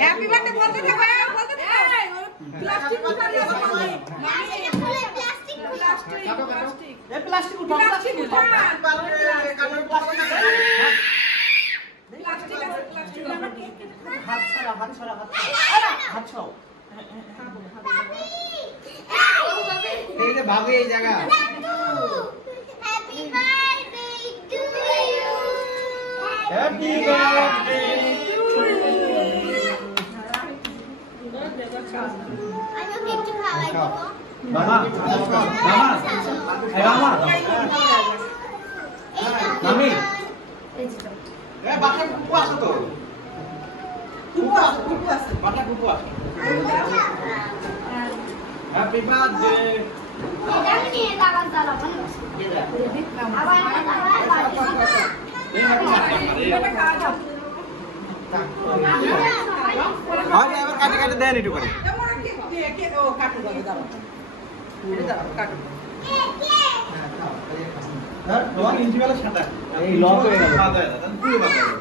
happy birthday বলতে দে ভাই বলতে দে প্লাস্টিক উঠালে প্লাস্টিক এ প্লাস্টিক উঠা প্লাস্টিক উঠা প্লাস্টিক হাত ছড়া হাত ছড়াও এই যে ভাবি এই জায়গা happy birthday to you happy birthday to you আমি ওকে একটু খাওয়াই দেব মামা এই মামা মামি এ বাটা কুকু আছে তো কুকু আছে বাটা কুকু আছে হ্যাপি বার্থডে এটা নিয়ে লাগান চালাবো আবার এই হ্যাপি বার্থডে আরে এবার কাটে কাটে দেন একটু করে কে ও কাটু দাও দাও এটা দাও কাটু হ্যাঁ তোমার ইঞ্চি वाला ছাতা এই লক হয়ে গেল